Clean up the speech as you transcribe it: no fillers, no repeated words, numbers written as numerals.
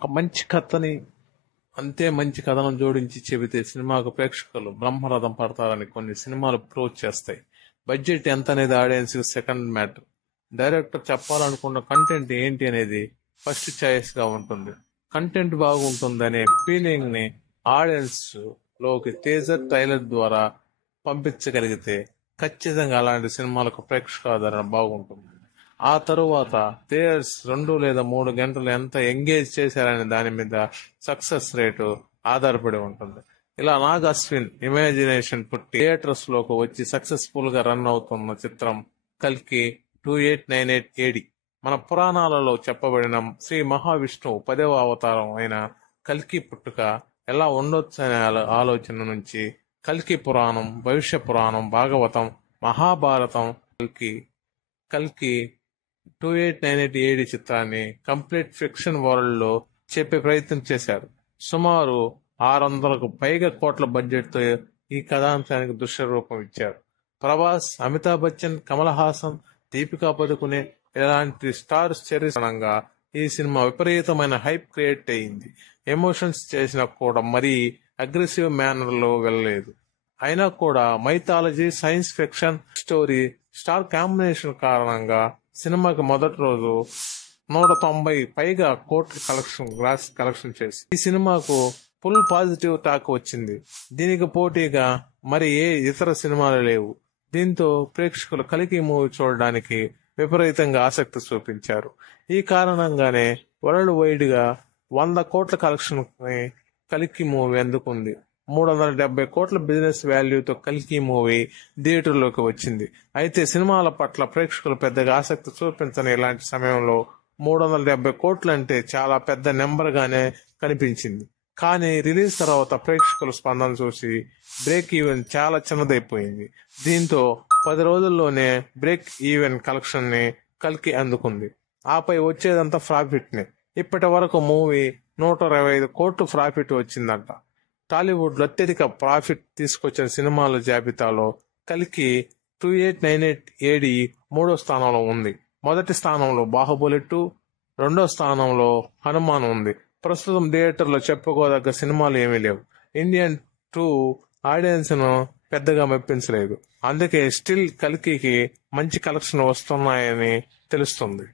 ఒక మంచి కథని అంతే మంచి కథనం జోడించి చెబితే సినిమాకు ప్రేక్షకులు బ్రహ్మరథం పడతారని కొన్ని సినిమాలు ప్రూవ్ చేస్తాయి. బడ్జెట్ ఎంత అనేది ఆడియన్స్ సెకండ్ మ్యాటర్. డైరెక్టర్ చెప్పాలనుకున్న కంటెంట్ ఏంటి అనేది ఫస్ట్ చాయిస్ గా ఉంటుంది. కంటెంట్ బాగుంటుందనే ఫీలింగ్ ని ఆడియన్స్ లోకి టీజర్ ట్రైలర్ ద్వారా పంపించగలిగితే ఖచ్చితంగా అలాంటి సినిమాలకు ప్రేక్షకాదరణ బాగుంటుంది. ఆ తరువాత థియేటర్స్ 2 లేదా 3 గంటలు ఎంత ఎంగేజ్ చేశారనే దాని మీద సక్సెస్ రేటు ఆధారపడి ఉంటుంది. ఇలా నాగ్ అశ్విన్ ఇమాజినేషన్ పుట్టి థియేటర్స్ లోకి వచ్చి సక్సెస్ఫుల్ గా రన్ అవుతున్న చిత్రం కల్కి 2898 ఏడి. మన పురాణాలలో చెప్పబడిన శ్రీ మహావిష్ణువు 10వ అవతారం అయిన కల్కి పుట్టుక ఎలా ఉండొచ్చనే ఆలోచన నుంచి కల్కి పురాణం, భవిష్య పురాణం, భాగవతం, మహాభారతం కల్కి 2898 ఏడి చిత్రాన్ని కంప్లీట్ ఫిక్షన్ వరల్డ్ లో చెప్పే ప్రయత్నం చేశారు. సుమారు 600కు పైగా కోట్ల బడ్జెట్ తో ఈ కథాంశానికి దృశ్య రూపం ఇచ్చారు. ప్రభాస్, అమితాబ్ బచ్చన్, కమల్ హాసన్, దీపికా పదుకునే ఇలాంటి స్టార్స్ చరిత్రంగా ఈ సినిమా విపరీతమైన హైప్ క్రియేట్ అయింది. ఎమోషన్స్ చేసినా కూడా మరీ అగ్రెసివ్ మేనర్ లో వెళ్ళలేదు. అయినా కూడా mythology, science fiction, story, star combination కారణంగా సినిమాకి మొదటి రోజు 190 పైగా కోట్ల గ్రాస్ కలెక్షన్ చేసి ఈ సినిమాకు ఫుల్ పాజిటివ్ టాక్ వచ్చింది. దీనికి పోటీగా మరి ఏ ఇతర సినిమాలు లేవు. దీంతో ప్రేక్షకులు కల్కి మూవీ చూడడానికి విపరీతంగా ఆసక్తి చూపించారు. ఈ కారణంగానే వరల్డ్ వైడ్ గా 100 కోట్ల కలెక్షన్ కల్కి మూవీ అందుకుంది. 370 కోట్ల బిజినెస్ వాల్యూతో కల్కి మూవీ థియేటర్లోకి వచ్చింది. అయితే సినిమాల పట్ల ప్రేక్షకులు పెద్దగా ఆసక్తి చూపించని ఇలాంటి సమయంలో 370 కోట్లు అంటే చాలా పెద్ద నెంబర్ గానే కనిపించింది. కానీ రిలీజ్ తర్వాత ప్రేక్షకుల స్పందన చూసి బ్రేక్ ఈవెన్ చాలా చిన్నదైపోయింది. దీంతో 10 రోజుల్లోనే బ్రేక్ ఈవెన్ కలెక్షన్ ని కల్కి అందుకుంది. ఆపై వచ్చేదంతా ప్రాఫిట్ నే. ఇప్పటి వరకు మూవీ 125 కోట్లు ప్రాఫిట్ వచ్చిందంట. టాలీవుడ్ లో అత్యధిక ప్రాఫిట్ తీసుకొచ్చిన సినిమాల జాబితాలో కల్కి 2898 ఏడి 3వ స్థానంలో ఉంది. మొదటి స్థానంలో బాహుబలి 2, 2వ స్థానంలో హనుమాన్ ఉంది. ప్రస్తుతం థియేటర్లో చెప్పుకోదగ్గ సినిమాలు ఏమీ లేవు. ఇండియన్ 2 ఆడియన్స్ ను పెద్దగా మెప్పించలేదు. అందుకే స్టిల్ కల్కి మంచి కలెక్షన్ వస్తున్నాయని తెలుస్తుంది.